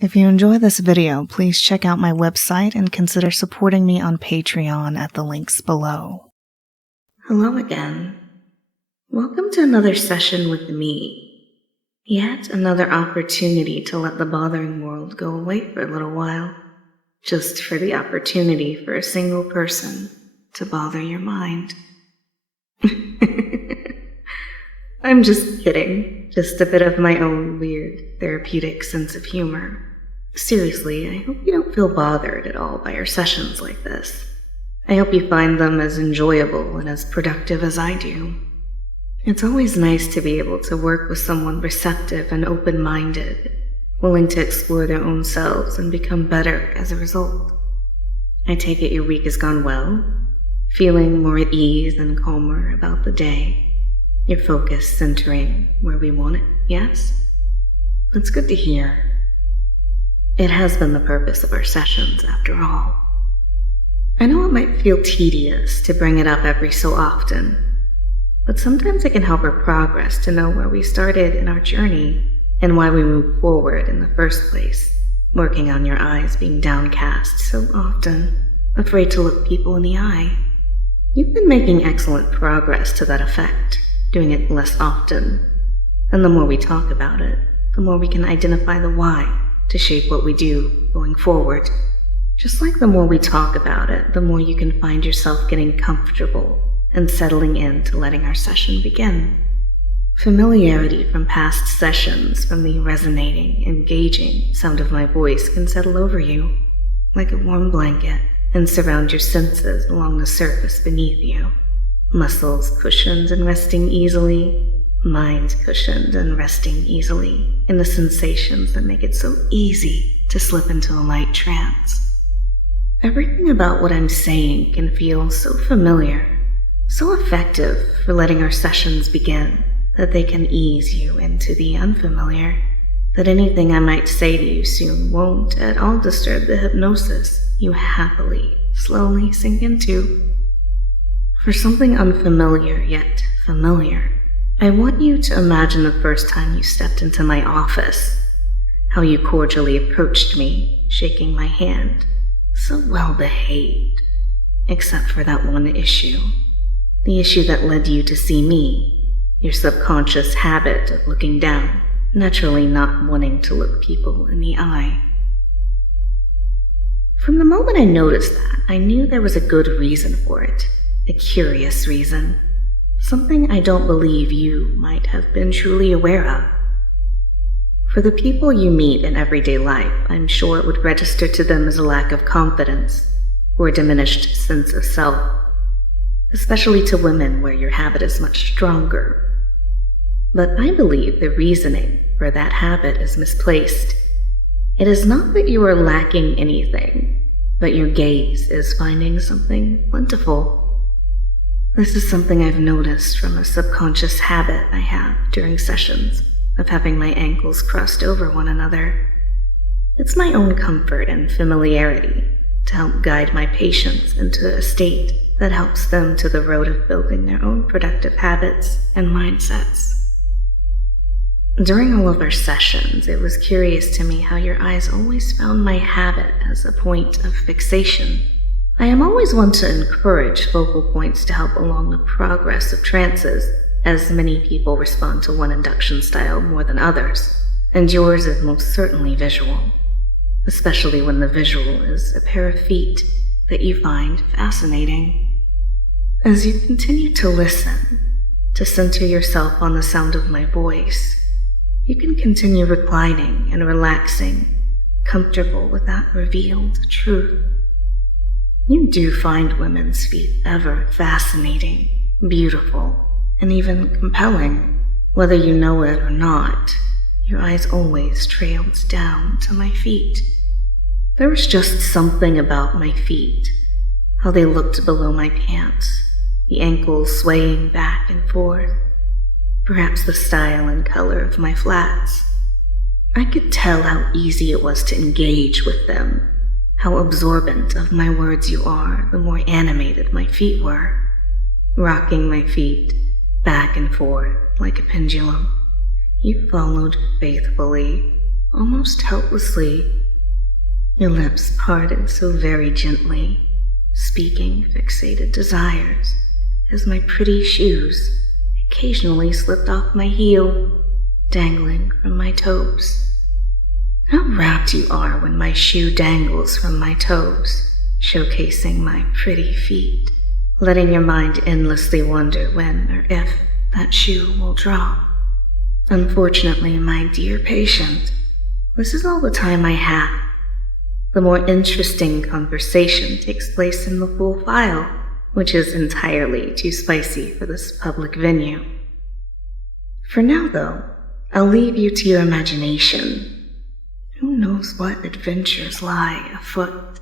If you enjoy this video, please check out my website and consider supporting me on Patreon at the links below. Hello again. Welcome to another session with me. Yet another opportunity to let the bothering world go away for a little while. Just for the opportunity for a single person to bother your mind. I'm just kidding. Just a bit of my own weird, therapeutic sense of humor. Seriously, I hope you don't feel bothered at all by our sessions like this. I hope you find them as enjoyable and as productive as I do. It's always nice to be able to work with someone receptive and open-minded, willing to explore their own selves and become better as a result. I take it your week has gone well, feeling more at ease and calmer about the day. Your focus centering where we want it, yes? That's good to hear. It has been the purpose of our sessions, after all. I know it might feel tedious to bring it up every so often, but sometimes it can help our progress to know where we started in our journey and why we moved forward in the first place, working on your eyes being downcast so often, afraid to look people in the eye. You've been making excellent progress to that effect, doing it less often, and the more we talk about it, the more we can identify the why to shape what we do going forward. Just like the more we talk about it, the more you can find yourself getting comfortable and settling into letting our session begin. Familiarity from past sessions, from the resonating, engaging sound of my voice can settle over you like a warm blanket and surround your senses along the surface beneath you. Muscles cushioned and resting easily, mind cushioned and resting easily in the sensations that make it so easy to slip into a light trance. Everything about what I'm saying can feel so familiar, so effective for letting our sessions begin, that they can ease you into the unfamiliar, that anything I might say to you soon won't at all disturb the hypnosis you happily, slowly sink into. For something unfamiliar yet familiar, I want you to imagine the first time you stepped into my office, how you cordially approached me, shaking my hand, so well behaved, except for that one issue, the issue that led you to see me, your subconscious habit of looking down, naturally not wanting to look people in the eye. From the moment I noticed that, I knew there was a good reason for it, a curious reason. Something I don't believe you might have been truly aware of. For the people you meet in everyday life, I'm sure it would register to them as a lack of confidence or a diminished sense of self, especially to women where your habit is much stronger. But I believe the reasoning for that habit is misplaced. It is not that you are lacking anything, but your gaze is finding something plentiful. This is something I've noticed from a subconscious habit I have during sessions of having my ankles crossed over one another. It's my own comfort and familiarity to help guide my patients into a state that helps them to the road of building their own productive habits and mindsets. During all of our sessions, it was curious to me how your eyes always found my habit as a point of fixation. I am always one to encourage focal points to help along the progress of trances, as many people respond to one induction style more than others, and yours is most certainly visual, especially when the visual is a pair of feet that you find fascinating. As you continue to listen, to center yourself on the sound of my voice, you can continue reclining and relaxing, comfortable with that revealed truth. You do find women's feet ever fascinating, beautiful, and even compelling. Whether you know it or not, your eyes always trailed down to my feet. There was just something about my feet, how they looked below my pants, the ankles swaying back and forth, perhaps the style and color of my flats. I could tell how easy it was to engage with them, how absorbent of my words you are the more animated my feet were, rocking my feet back and forth like a pendulum. You followed faithfully, almost helplessly. Your lips parted so very gently, speaking fixated desires, as my pretty shoes occasionally slipped off my heel, dangling from my toes. How rapt you are when my shoe dangles from my toes, showcasing my pretty feet, letting your mind endlessly wonder when or if that shoe will drop. Unfortunately, my dear patient, this is all the time I have. The more interesting conversation takes place in the full file, which is entirely too spicy for this public venue. For now, though, I'll leave you to your imagination. Who knows what adventures lie afoot?